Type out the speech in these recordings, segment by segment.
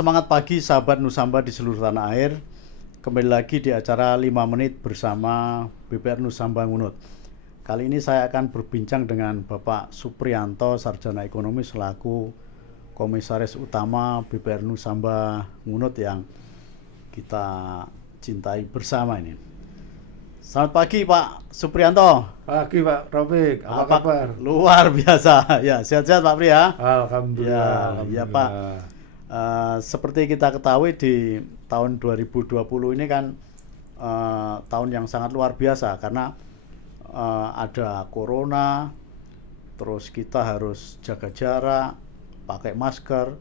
Semangat pagi sahabat Nusamba di seluruh tanah air. Kembali lagi di acara 5 menit bersama BPR Nusamba Ngunut. Kali ini saya akan berbincang dengan Bapak Supriyanto, Sarjana Ekonomi selaku Komisaris Utama BPR Nusamba Ngunut yang kita cintai bersama ini. Selamat pagi Pak Supriyanto. Pagi Pak Taufik, apa kabar? Luar biasa. Ya, sehat-sehat Pak Pri ya. Alhamdulillah. Ya Pak. Seperti kita ketahui di tahun 2020 ini kan tahun yang sangat luar biasa karena ada corona, terus kita harus jaga jarak, pakai masker,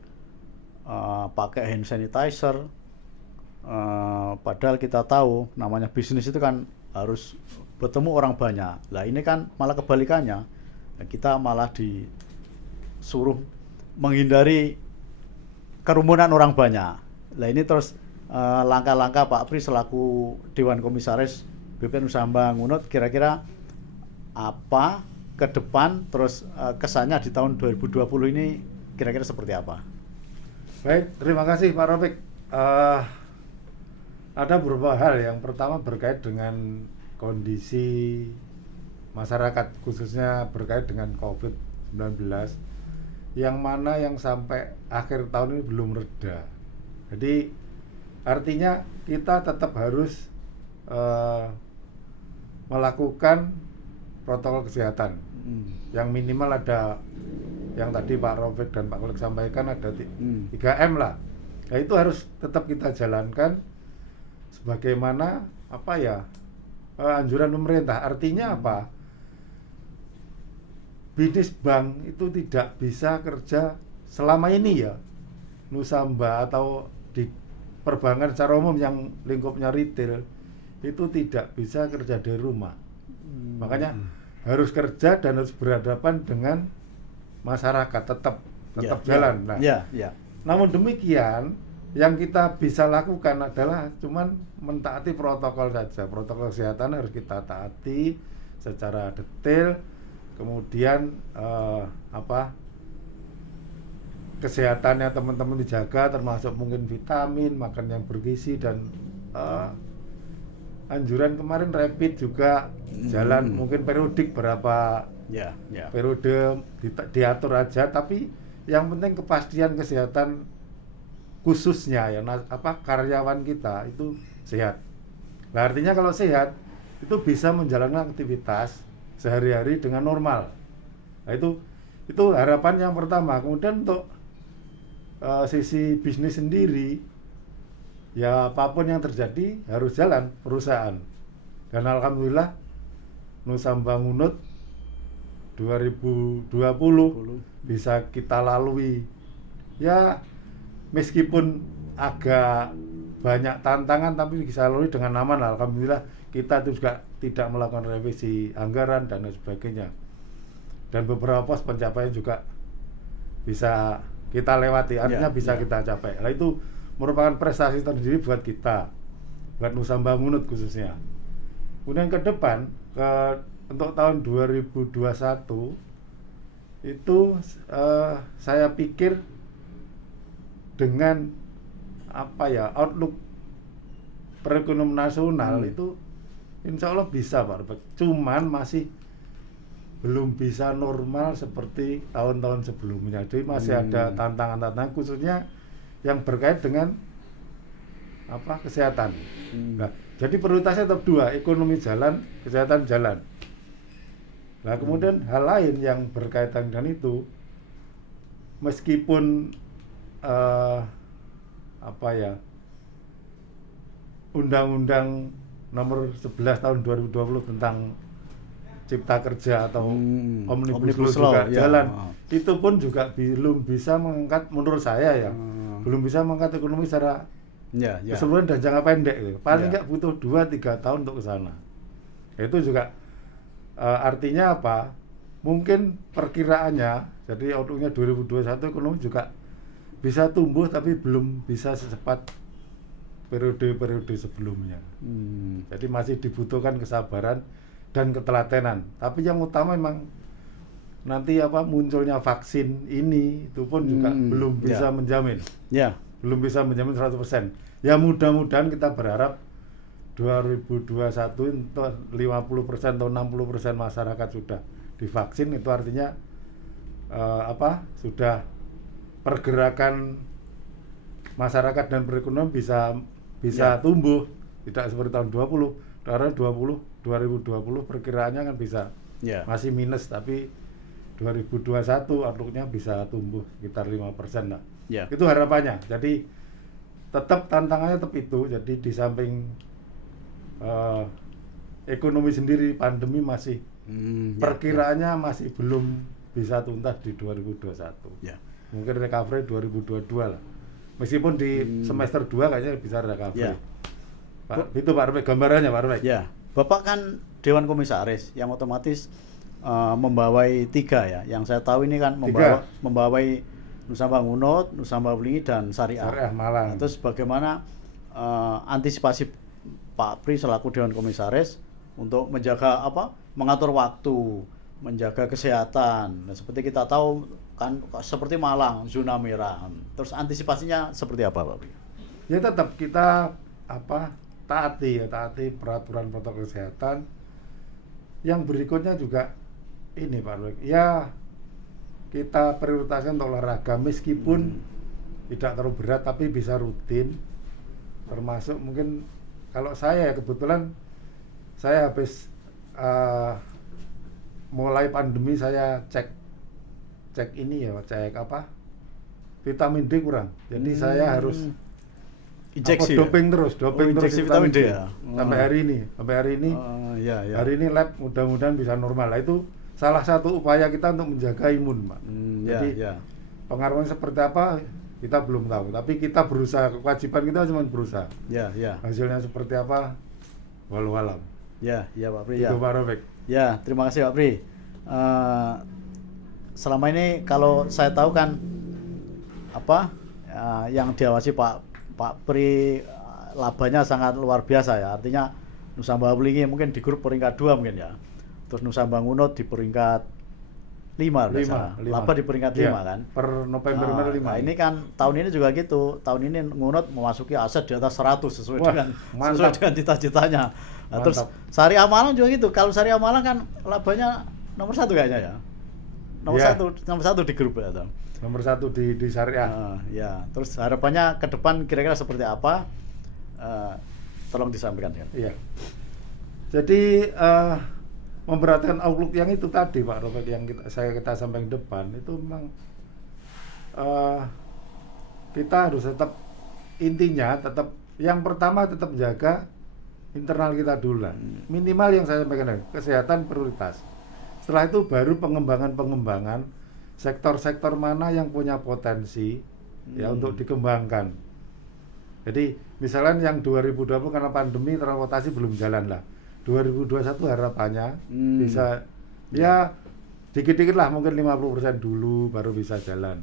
pakai hand sanitizer. Padahal kita tahu namanya bisnis itu kan harus bertemu orang banyak. Lah ini kan malah kebalikannya, kita malah disuruh menghindari kerumunan orang banyak. Lah ini terus langkah-langkah Pak Pri selaku Dewan Komisaris BPR Nusamba Ngunut kira-kira apa ke depan, terus kesannya di tahun 2020 ini kira-kira seperti apa? Baik, terima kasih Pak Taufik. Ada beberapa hal. Yang pertama berkait dengan kondisi masyarakat, khususnya berkait dengan COVID-19, yang mana yang sampai akhir tahun ini belum reda. Jadi artinya kita tetap harus melakukan protokol kesehatan. Yang minimal ada, yang tadi Pak Taufik dan Pak Kolik sampaikan, ada 3M lah. Nah itu harus tetap kita jalankan sebagaimana anjuran pemerintah. Artinya apa? Bisnis bank itu tidak bisa kerja selama ini ya, Nusamba atau di perbankan secara umum yang lingkupnya retail itu tidak bisa kerja dari rumah. Makanya harus kerja dan harus berhadapan dengan masyarakat, tetap jalan. Namun demikian, yang kita bisa lakukan adalah cuman mentaati protokol saja. Protokol kesehatan harus kita taati secara detail. Kemudian kesehatannya teman-teman dijaga, termasuk mungkin vitamin, makan yang bergizi, dan anjuran kemarin rapid juga jalan mungkin periodik berapa periode diatur aja, tapi yang penting kepastian kesehatan khususnya ya karyawan kita itu sehat. Nah, artinya kalau sehat itu bisa menjalankan aktivitas sehari-hari dengan normal. Nah, itu harapan yang pertama. Kemudian untuk sisi bisnis sendiri, ya apapun yang terjadi harus jalan perusahaan. Dan alhamdulillah Nusamba Ngunut 2020 bisa kita lalui. Ya meskipun agak banyak tantangan tapi bisa lalui dengan aman. Alhamdulillah kita itu juga tidak melakukan revisi anggaran dan lain sebagainya. Dan beberapa pos pencapaian juga bisa kita lewati, artinya bisa kita capai. Nah itu merupakan prestasi tersendiri buat kita, buat Nusamba Ngunut khususnya. Kemudian ke depan, untuk tahun 2021 itu saya pikir dengan outlook perekonomian nasional itu insya Allah bisa Pak. Cuman masih belum bisa normal seperti tahun-tahun sebelumnya. Jadi masih ada tantangan-tantangan khususnya yang berkait dengan kesehatan. Nah, jadi prioritasnya tetap dua, ekonomi jalan, kesehatan jalan. Nah, kemudian hal lain yang berkaitan dengan itu, meskipun Undang-Undang Nomor 11 tahun 2020 tentang Cipta Kerja atau Omnibus Law juga jalan. Itu pun juga belum bisa mengangkat, menurut saya ya, belum bisa mengangkat ekonomi secara keseluruhan dan jangka pendek. Paling nggak butuh 2-3 tahun untuk ke sana. Itu juga artinya apa? Mungkin perkiraannya, jadi outlooknya 2021 ekonomi juga bisa tumbuh tapi belum bisa secepat periode-periode sebelumnya. Jadi masih dibutuhkan kesabaran dan ketelatenan. Tapi yang utama memang nanti munculnya vaksin ini itu pun juga belum bisa menjamin. belum bisa menjamin 100%. Ya mudah-mudahan kita berharap 2021 itu 50% atau 60% masyarakat sudah divaksin, itu artinya sudah pergerakan masyarakat dan perekonomian bisa tumbuh, tidak seperti tahun 20. Karena 2020 perkiraannya kan bisa masih minus, tapi 2021 outlook-nya bisa tumbuh sekitar 5% lah. Itu harapannya. Jadi tetap tantangannya tetap itu. Jadi di samping ekonomi sendiri, pandemi masih perkiraannya masih belum bisa tuntas di 2021. Mungkin recovery 2022 lah. Meskipun di semester 2 kayaknya bisa recovery. Pak, itu Pak Rufik, gambarannya Pak Rufik. Bapak kan Dewan Komisaris yang otomatis membawai 3 ya. Yang saya tahu ini kan membawai Nusa Bangunut, Nusa Bawulingi, dan Syariah Malang. Terus bagaimana antisipasi Pak Pri selaku Dewan Komisaris untuk menjaga mengatur waktu, menjaga kesehatan. Nah, seperti kita tahu kan seperti Malang zona merah. Terus antisipasinya seperti apa, Pak Pri? Ya tetap kita taati peraturan protokol kesehatan. Yang berikutnya juga ini Pak Rufik, ya kita prioritaskan untuk olahraga meskipun tidak terlalu berat tapi bisa rutin, termasuk mungkin kalau saya kebetulan saya habis mulai pandemi saya cek ini ya, cek vitamin D kurang, jadi saya harus injeksi doping terus vitamin D ya? sampai hari ini hari ini lab mudah-mudahan bisa normal. Lah itu salah satu upaya kita untuk menjaga imun, Pak. Jadi pengaruhnya seperti apa kita belum tahu, tapi kita berusaha, kewajiban kita cuma berusaha. Hasilnya seperti apa walau alam. Pak Pri. Itu Pak Rufik. Terima kasih Pak Pri. Selama ini kalau saya tahu kan yang diawasi Pak Pri labanya sangat luar biasa ya. Artinya Nusa Bawulingi mungkin di grup peringkat 2 mungkin ya. Terus Nusa Bangunut di peringkat 5. Laba di peringkat 5 kan. Per November 5. Nah, ini kan tahun ini juga gitu. Tahun ini Ngunut memasuki aset di atas 100 sesuai dengan cita-citanya. Nah, terus Syariah Malang juga gitu. Kalau Syariah Malang kan labanya nomor 1 kayaknya ya. Nomor satu di grup ya. Nomor 1 di Syariah. Terus harapannya ke depan kira-kira seperti apa? Tolong disampaikan ya. Iya. Jadi memperhatikan outlook yang itu tadi Pak Rufik, yang kita sampaikan depan itu memang kita harus intinya tetap yang pertama tetap jaga internal kita dulu lah. Minimal yang saya sampaikan, kesehatan prioritas. Setelah itu baru pengembangan sektor-sektor mana yang punya potensi ya untuk dikembangkan. Jadi misalnya yang 2020 karena pandemi transportasi belum jalan lah. 2021 harapannya bisa ya dikit-dikit lah, mungkin 50% dulu baru bisa jalan.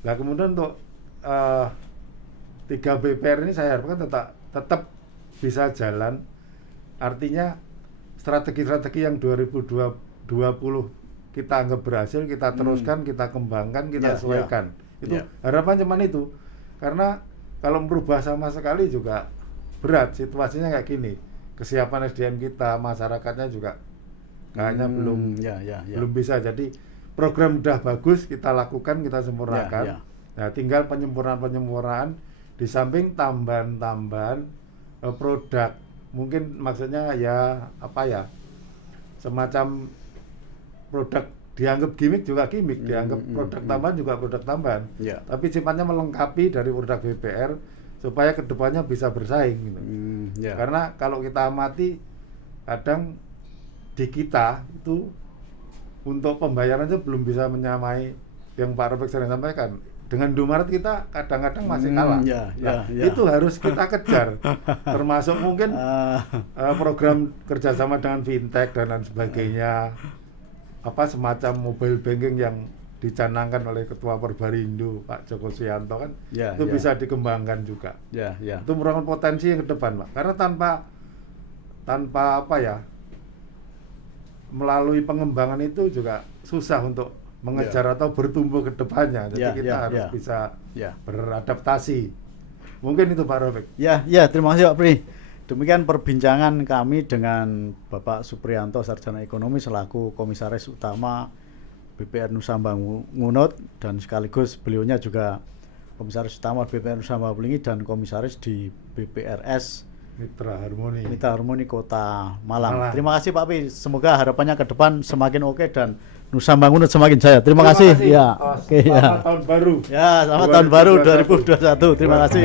Nah kemudian untuk 3 BPR ini saya harapkan tetap bisa jalan. Artinya strategi-strategi yang 2020 kita anggap berhasil, kita teruskan, kita kembangkan, kita sesuaikan. Itu harapan cuman itu. Karena kalau merubah sama sekali juga berat, situasinya kayak gini. Kesiapan SDM kita, masyarakatnya juga kayaknya belum bisa. Jadi program udah bagus, kita lakukan, kita sempurnakan. Nah, tinggal penyempurnaan di samping tambahan-tambahan produk. Mungkin maksudnya semacam produk dianggap gimmick juga gimmick, dianggap produk tambahan juga produk tambahan. Tapi sifatnya melengkapi dari produk BPR supaya kedepannya bisa bersaing gitu. Karena kalau kita amati kadang di kita itu untuk pembayaran aja belum bisa menyamai yang Pak Rufik sering sampaikan. Dengan Indomaret kita kadang-kadang masih kalah. Itu harus kita kejar. Termasuk mungkin program kerjasama dengan fintech dan lain sebagainya. Semacam mobile banking yang dicanangkan oleh Ketua Perbarindo Pak Joko Suyanto kan itu bisa dikembangkan juga. Itu merupakan potensi yang ke depan, Pak. Karena tanpa melalui pengembangan itu juga susah untuk mengejar atau bertumbuh ke depannya. Jadi kita harus bisa beradaptasi. Mungkin itu Pak Rafiq. Ya, terima kasih Pak Pri. Demikian perbincangan kami dengan Bapak Supriyanto, Sarjana Ekonomi selaku Komisaris Utama BPR Nusa Bangunut, dan sekaligus beliaunya juga Komisaris Utama BPR Nusa Bawulingi dan Komisaris di BPRS Mitra Harmoni Kota Malang. Terima kasih Pak Pri. Semoga harapannya ke depan semakin oke dan Nusa Bangunut semakin jaya. Terima kasih. Ya. Selamat tahun baru. Ya, selamat tahun baru 2021. Terima kasih.